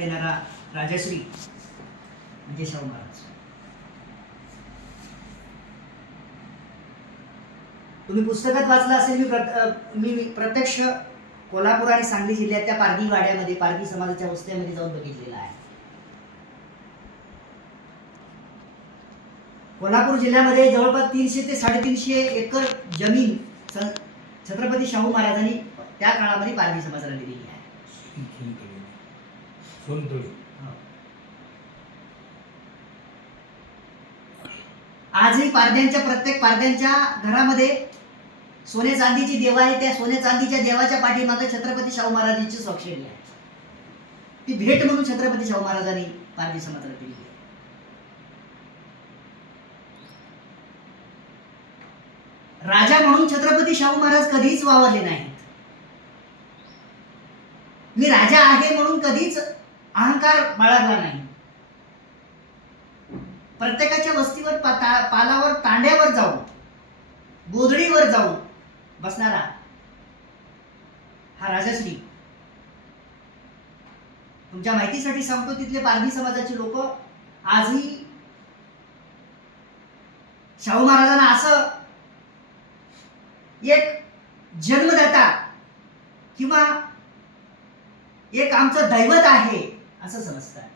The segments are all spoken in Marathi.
देणारा राजश्री म्हणजे शाहू महाराज. तुम्ही पुस्तकात वाचलं असेल, मी प्रत्यक्ष कोल्हापूर आणि सांगली जिल्ह्यातल्या पारधी वाड्यामध्ये, पारधी समाजाच्या वस्त्यामध्ये जाऊन बघितलेला आहे. कोल्हापूर जिल्ह्यामध्ये जवळपास 300 ते 350 एकर जमीन छत्रपती शाहू महाराजांनी त्या काळामध्ये पारधी समाजाला दिलेली आहे. आजही प्रत्येक पारध्यांच्या घरामध्ये सोने चांदीची देव आहे. त्या सोने चांदीच्या देवाच्या पाठीमागे छत्रपती शाहू महाराजांची स्वाक्षरी आहे. ती भेट म्हणून छत्रपती शाहू महाराजांनी पारधी समाजाला दिली आहे. राजा म्हणून छत्रपती शाहू महाराज कधीच वावरले नाहीत. मी राजा आहे म्हणून कधीच अहंकार बाळगला नाही. प्रत्येकाच्या वस्तीवर, पालावर, तांड्यावर जाऊन, गोधडीवर जाऊन बसणारा हा राजश्री. तुमच्या माहितीसाठी सांगतो, तिथले पारधी समाजाची लोक आजही शाहू महाराजांना असं एक जन्मदाता किंवा एक आमचं दैवत आहे असं समजतात.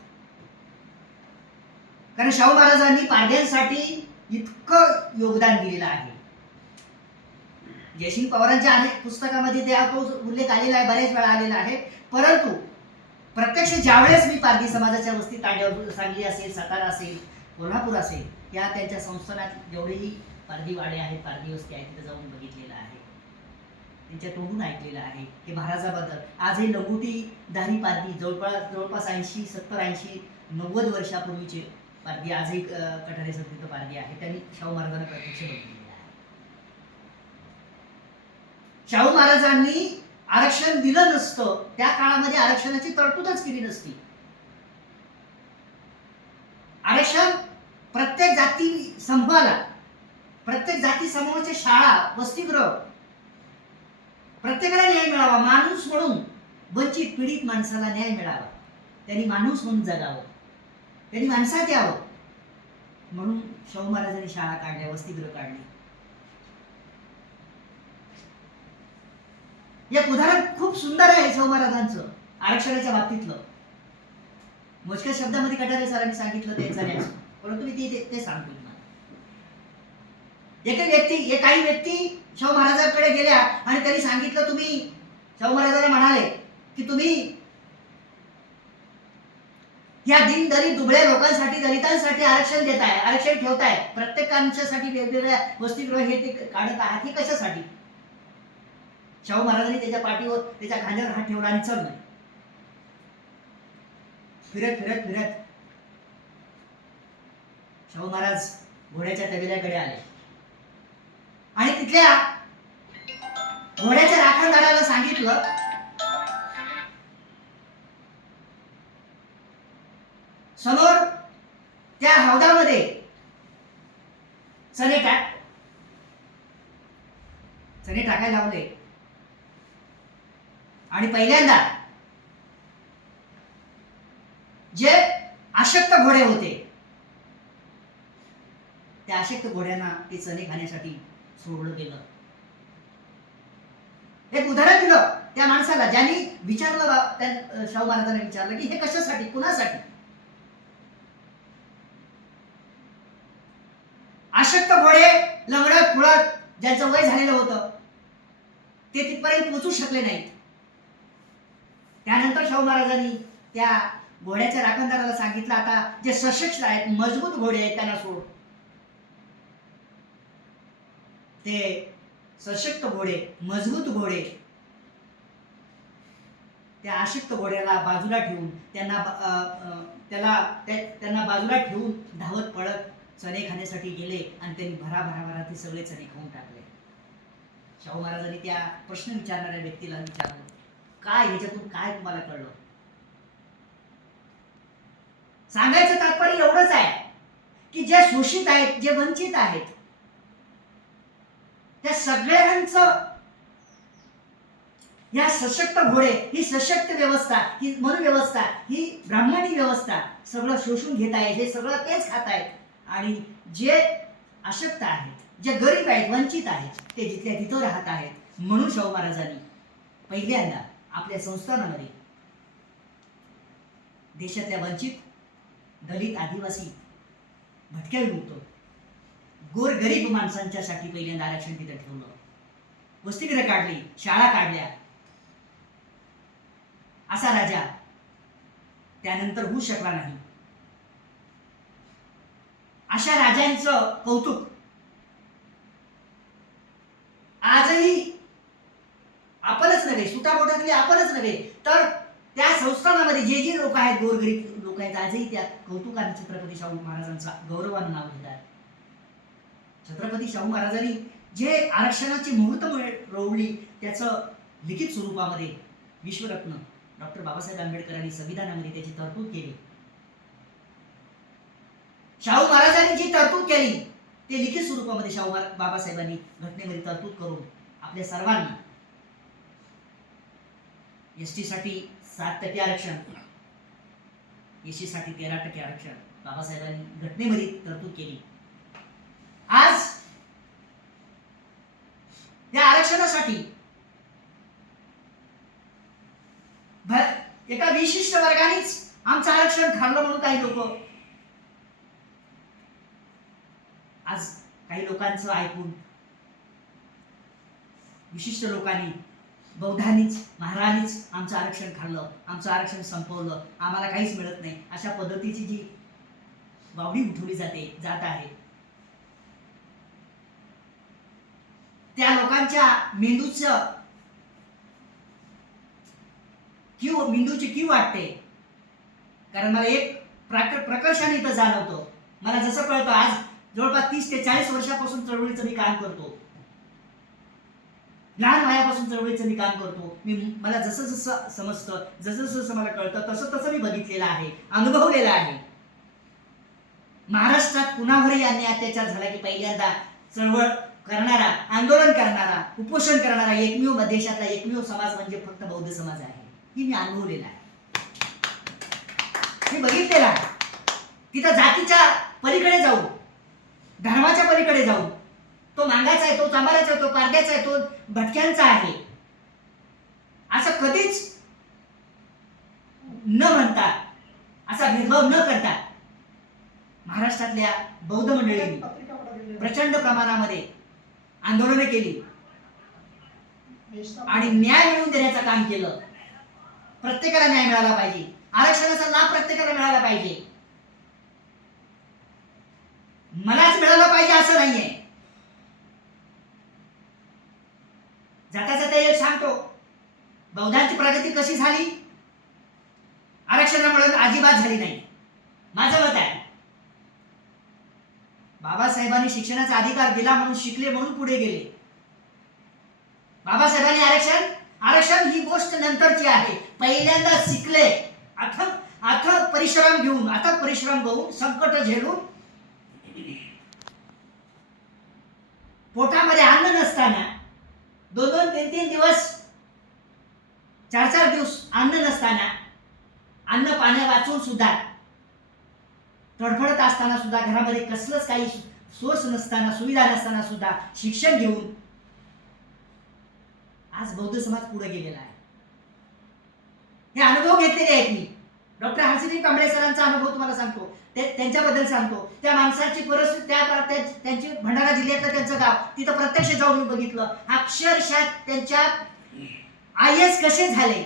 कारण शाहू महाराजांनी पारध्यांसाठी इतकं योगदान दिलेलं आहे. जयसिंग पवारांच्या अनेक पुस्तकामध्ये तो उल्लेख आलेला आहे, बऱ्याच वेळा आलेला आहे. परंतु प्रत्यक्ष ज्यावेळेस मी पारधी समाजाच्या वस्ती तांड्यावर, सांगली असेल, सातारा असेल, कोल्हापूर असेल, या त्यांच्या संस्थानात जेवढेही पारधी वाडे आहेत, पारधी वस्ती आहेत, तिथे जाऊन बघितलेलं आहे. त्यांच्या तोंडून ऐकलेलं आहे की महाराजाबद्दल आजही लंगोटीधारी पारधी जवळपास 80, 70, 80, 90 वर्षापूर्वीचे पारधी आजही कठारे संस्कृत पारधी आहे. त्यांनी शाहू महाराजांना प्रत्यक्ष बघितलेलं आहे. शाहू महाराजांनी आरक्षण दिलं नसतं, त्या काळामध्ये आरक्षणाची तरतूदच केली नसती. आरक्षण प्रत्येक जाती समूहाला, प्रत्येक जाती समूहाच्या शाळा, वसतिगृह, प्रत्येकाला न्याय मिळावा. माणूस म्हणून वंचित पीडित माणसाला न्याय मिळावा. त्यांनी माणूस म्हणून जगावं, त्यांनी माणसात यावं म्हणून शाहू महाराजांनी शाळा काढल्या, वसतिगृह काढली. एक उदाहरण खूप सुंदर आहे शाहू महाराजांचं आरक्षणाच्या बाबतीतलं. मोजक्या शब्दामध्ये कटारे सरांनी सांगितलं ते, परंतु मी ते सांगतो तुम्हाला. काही व्यक्ती शाहू महाराजांकडे गेल्या आणि त्यांनी सांगितलं, तुम्ही शाहू महाराजांना म्हणाले की तुम्ही या दीनदलित दुबळ्या लोकांसाठी, दलितांसाठी आरक्षण देताय, आरक्षण ठेवताय, प्रत्येकांच्यासाठी वेगवेगळ्या वसतिगृह हे ते काढत आहात, हे कशासाठी? शाहू महाराजांनी त्याच्या पाठीवर, त्याच्या खांद्यावर हात ठेवला आणि चढलं. फिरत फिरत फिरत शाहू महाराज घोड्याच्या तबेल्याकडे आले आणि तिथल्या घोड्याच्या राखणदाराला सांगितलं, समोर त्या हौदामध्ये चणे टाकायला लावले आणि पहिल्यांदा जे अशक्त घोडे होते त्या अशक्त घोड्यांना ते चणे खाण्यासाठी सोडलं गेलं. एक उदाहरण दिलं त्या माणसाला, ज्यांनी विचारलं, शाहू महाराजांनी विचारलं की हे कशासाठी, कुणासाठी? अशक्त घोडे, लंगडत खुळत, ज्यांचं वय झालेलं होतं, ते तिथपर्यंत पोहोचू शकले नाहीत. त्यानंतर शाहू महाराजांनी त्या घोड्याच्या राखणदाराला सांगितलं, आता जे सशक्त आहेत, मजबूत घोडे आहेत, त्यांना सोड. ते सशक्त घोडे, मजबूत घोडे, त्या अशक्त घोड्याला बाजूला ठेवून, त्यांना बाजूला ठेवून धावत पळत चणे खाण्यासाठी गेले आणि त्यांनी भराभरा ते सगळे चणे खाऊन टाकले. शाहू महाराजांनी त्या प्रश्न विचारणाऱ्या व्यक्तीला विचारलं, काय ह्याच्यातून काय तुम्हाला कळलं? सांगायचं तात्पर्य एवढंच आहे की जे शोषित आहेत, जे वंचित आहेत, त्या सगळ्यांचं या सशक्त घोडे, ही सशक्त व्यवस्था, ही मनुव्यवस्था, ही ब्राह्मणी व्यवस्था सगळं शोषून घेत आहे, हे सगळं तेच खात आहेत. आणि जे अशक्त आहेत, जे गरीब आहेत, वंचित आहेत, ते जिथल्या तिथं राहत आहेत. म्हणून शाहू महाराजांनी पहिल्यांदा आपल्या संस्थानामध्ये देशातल्या वंचित, दलित, आदिवासी, भटक्या विमुक्त, गोर गरीब माणसांच्यासाठी पहिल्यांदा आरक्षण तिथं ठेवलं. वसतिगृह काढली, शाळा काढल्या. असा राजा त्यानंतर होऊ शकला नाही. अशा राजांचं कौतुक आजही आपणच नव्हे, सुटापोटातले आपणच नव्हे, तर त्या संस्थानामध्ये जे जे लोक आहेत, गोरगरीब लोक आहेत, आजही त्या कौतुकाने छत्रपती शाहू महाराजांचा गौरवानं नाव घेतात. छत्रपती शाहू महाराजांनी जे आरक्षणाची मुहूर्त रोवली, त्याचं लिखित स्वरूपामध्ये विश्वरत्न डॉक्टर बाबासाहेब आंबेडकरांनी संविधानामध्ये त्याची तरतूद केली. शाहू महाराजांनी जी तरतूद केली ते लिखित स्वरूपामध्ये शाहू बाबासाहेबांनी घटनेमध्ये तरतूद करून आपल्या सर्वांना एसटी साठी 7% आरक्षण, एससी साठी 13% आरक्षण बाबासाहेबांनी घटनेमध्ये तरतूद केली. आज त्या आरक्षणासाठी एका विशिष्ट वर्गानेच आमचं आरक्षण खाल्लं म्हणून काही लोक आज काही लोकांचं ऐकून विशिष्ट लोकांनी, बौद्धांनीच, महाराजांनीच आमचं आरक्षण खाल्लं, आमचं आरक्षण संपवलं, आम्हाला काहीच मिळत नाही, अशा पद्धतीची जी वावडी उठवली जात आहे, त्या लोकांच्या मेंदूची कीव वाटते. कारण मला एक प्रकर्षाने इथं जाणवतं. मला जसं कळतं, आज जवळपास 30 ते 40 वर्षापासून चळवळीचं मी काम करतो. लहान वयापासून चळवळीचं मी काम करतो. मला जसं जसं समजतं, जसं जसं मला कळतं, तसं तसं मी बघितलेलं आहे, अनुभवलेलं आहे. महाराष्ट्रात कुणावरही अन्याय अत्याचार झाला की पहिल्यांदा चळवळ करणारा, आंदोलन करणारा, उपोषण करणारा देशातला एकमेव समाज म्हणजे फक्त बौद्ध समाज आहे. ही मी अनुभवलेला आहे, मी बघितलेला आहे. तिथं जातीच्या पलीकडे जाऊन, धर्माच्या पलीकडे जाऊन, तो मांगाचा आहे, तो चांबाराचा आहे, तो पारड्याचा आहे, तो भटक्यांचा आहे, असं कधीच न म्हणता, असा भेदभाव न करता महाराष्ट्रातल्या बौद्ध मंडळींनी प्रचंड प्रमाणामध्ये आंदोलने केली आणि न्याय मिळवून देण्याचं काम केलं. प्रत्येकाला न्याय मिळाला पाहिजे, आरक्षणाचा लाभ प्रत्येकाला मिळाला पाहिजे. मलाच मिळालं पाहिजे असं नाहीये. जाता जाता एक सांगतो, बौद्धांची प्रगती कशी झाली? आरक्षणामुळे अजिबात झाली नाही, माझं मत आहे. बाबासाहेबांनी शिक्षणाचा अधिकार दिला म्हणून शिकले, म्हणून पुढे गेले. बाबासाहेबांनी आरक्षण ही गोष्ट नंतरची आहे. पहिल्यांदा शिकले, अथक परिश्रम घेऊन, संकट झेलून, पोटामध्ये अन्न नसताना 2-2, 3-3 दिवस, 4-4 दिवस अन्न नसताना, अन्न पाणी वाचून सुद्धा, तडफडत असताना सुद्धा, घरामध्ये कसलंच काही सोर्स नसताना, सुविधा नसताना सुद्धा शिक्षण घेऊन आज बौद्ध समाज पुढे गेलेला आहे. हे अनुभव घेतलेले आहेत मी. डॉक्टर हर्षदीप कांबळे सरांचा अनुभव तुम्हाला सांगतो, त्यांच्याबद्दल सांगतो. त्या माणसाची परिस्थिती, त्यांची भंडारा जिल्ह्यातलं त्यांचं गाव, तिथं प्रत्यक्ष जाऊन मी बघितलं. अक्षरशः त्यांच्या IAS कसे झाले,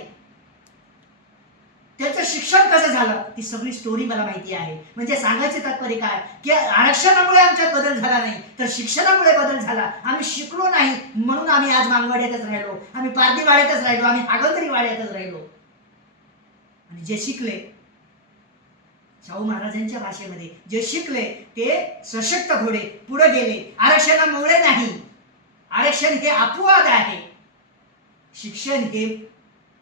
त्यांचं शिक्षण कसं झालं, ती सगळी स्टोरी मला माहिती आहे. म्हणजे सांगायचे तात्पर्य काय, की आरक्षणामुळे आमच्यात बदल झाला नाही, तर शिक्षणामुळे बदल झाला. आम्ही शिकलो नाही म्हणून आम्ही आज मांगवाड्यातच राहिलो, आम्ही पारधी वाड्यातच राहिलो, आम्ही आगंतरी वाड्यातच राहिलो. आणि जे शिकले, शाहू महाराजांच्या भाषेमध्ये जे शिकले ते सशक्त घोडे पुढे गेले. आरक्षणामुळे नाही, आरक्षण हे अपवाद आहे, शिक्षण हे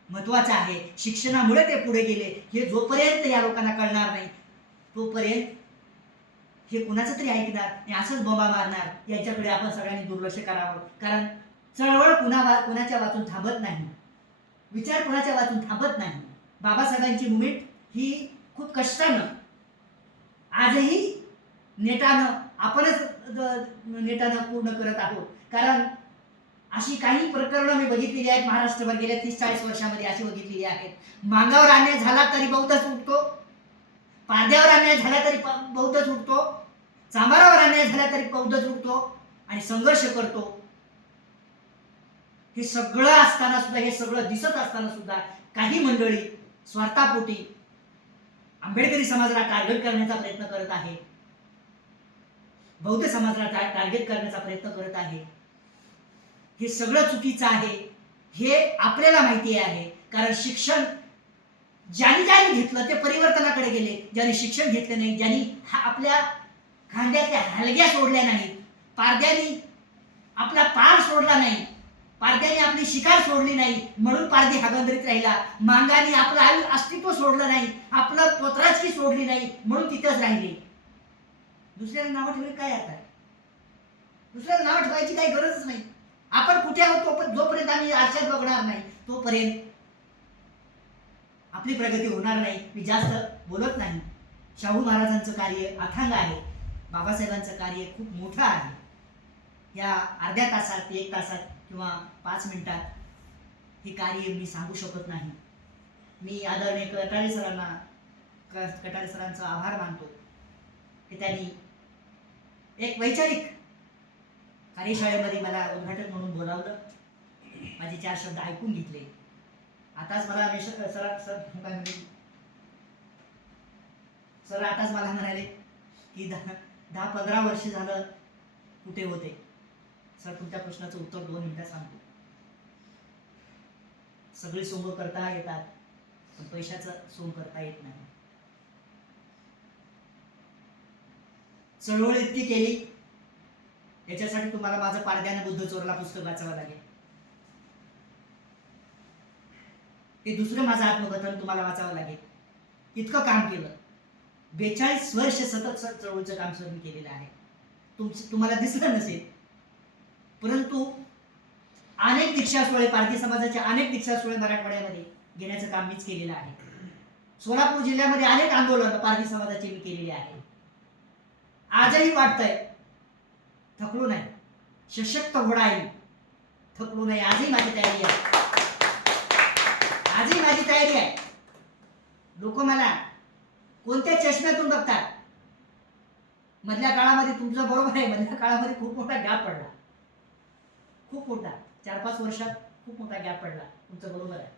महत्वाचं आहे. शिक्षणामुळे ते पुढे गेले. हे जोपर्यंत या लोकांना कळणार नाही तोपर्यंत हे कुणाचं तरी ऐकणार आणि असंच बोंबा मारणार. याच्याकडे आपण सगळ्यांनी दुर्लक्ष करावं. कारण चळवळ कुणाच्या वाचून थांबत नाही. विचार कोणाच्या वाचून थांबत नाही. बाबासाहेबांची मुवमेंट ही खूप कष्टानं आजही नेटानं आपणच नेटानं पूर्ण करत आहोत. कारण अशी काही प्रकरणं मी बघितलेली आहेत महाराष्ट्रभर गेल्या 30-40 वर्षामध्ये अशी बघितलेली आहेत. मांगावर अन्याय झाला तरी बौद्धच उठतो, पारद्यावर अन्याय झाला तरी बौद्धच उठतो, चांभारावर अन्याय झाला तरी बौद्धच उठतो आणि संघर्ष करतो. हे सगळं असताना सुद्धा, हे सगळं दिसत असताना सुद्धा काही मंडळी स्वार्थापोटी आंबेडकरी समाजाला टार्गेट करण्याचा प्रयत्न करत आहे, बौद्ध समाजाला टार्गेट करण्याचा प्रयत्न करत आहे. हे सगळं चुकीचं आहे हे आपल्याला माहिती आहे. कारण शिक्षण ज्यांनी घेतलं ते परिवर्तनाकडे गेले, ज्यांनी शिक्षण घेतलं नाही, ज्यांनी आपल्या खांद्यातल्या हलग्या सोडल्या नाहीत, पारद्यांनी आपला पार सोडला नाही, पारद्याने आपली शिकार सोडली नाही म्हणून पारधी हागंदरीत राहिला, मांगाने आपलं अस्तित्व सोडलं नाही, आपलं पोत्राचकी सोडली नाही म्हणून तिथंच राहिले. दुसऱ्याला नाव ठेवले काय अर्थ आहे? दुसऱ्याला नाव ठेवायची काही गरजच नाही. आपण कुठे आहोत जोपर्यंत आम्ही आरशात बघणार नाही तोपर्यंत आपली प्रगती होणार नाही. मी जास्त बोलत नाही. शाहू महाराजांचं कार्य अथांग आहे, बाबासाहेबांचं कार्य खूप मोठं आहे. या अर्ध्या तासात, 1 तासात किंवा 5 मिनिटात हे कार्य मी सांगू शकत नाही. मी आदरणीय कटारे सरांचा आभार मानतो की त्यांनी एक वैचारिक कार्यशाळेमध्ये मला उद्घाटक म्हणून बोलावलं, माझे 4 शब्द ऐकून घेतले. आताच मला सर आताच मला म्हणाले की 10-15 वर्ष झालं कुठे होते? सर तुमच्या प्रश्नाचं उत्तर 2 मिनिटात सांगतो. सगळी सोंग करता येतात पण पैशाचं सोंग करता येत नाही. चळवळ इतकी केली याच्यासाठी तुम्हाला माझं पारध्याने बुद्ध चोरला पुस्तक वाचावं लागेल. ते दुसरं माझं आत्मकथन तुम्हाला वाचावं लागेल. इतकं काम केलं. 42 वर्ष सतत चळवळीचं काम सर मी केलेलं आहे. तुम्हाला दिसलं नसेल परंतु अनेक दीक्षास्थळे, पारधी समाजाच्या अनेक दीक्षास्थळे मराठवाड्यामध्ये घेण्याचं काम मीच केलेलं आहे. सोलापूर जिल्ह्यामध्ये अनेक आंदोलन पारधी समाजाचे मी केलेले आहे. आजही वाटतंय थकलो नाही, सशक्त घोडा आहे, थकलो नाही. आजही माझी तयारी आहे, आजही माझी तयारी आहे. लोक मला कोणत्या चष्म्यातून बघतात? मधल्या काळामध्ये तुमचं बरोबर आहे, मधल्या काळामध्ये खूप मोठा गॅप पडला, खूप मोठा. 4-5 वर्षात खूप मोठा गॅप पडला, तुमचं बरोबर आहे.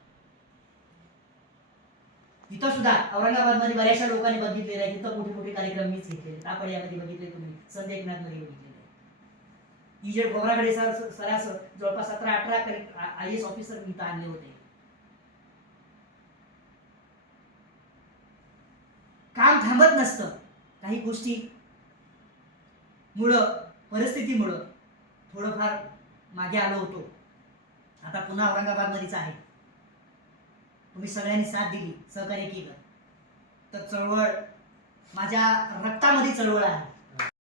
इथं सुद्धा औरंगाबादमध्ये बऱ्याचशा लोकांनी बघितलेलं आहे, तिथं मोठे मोठे कार्यक्रम मीच घेतलेले. तापडियामध्ये बघितले तुम्ही, संत एकनाथमध्ये बघितलेले. इजेड गोगराकडे सरास जवळपास 17-18 IAS ऑफिसर मी इथं आणले होते. काम थांबत नसतं. काही गोष्टी मुळे, परिस्थितीमुळं थोडंफार मागे आलो होतो. आता पुन्हा औरंगाबादमध्येच आहे. तुम्ही सगळ्यांनी साथ दिली, सहकार्य केलं तर चळवळ माझ्या रक्तामध्ये चळवळ आहे.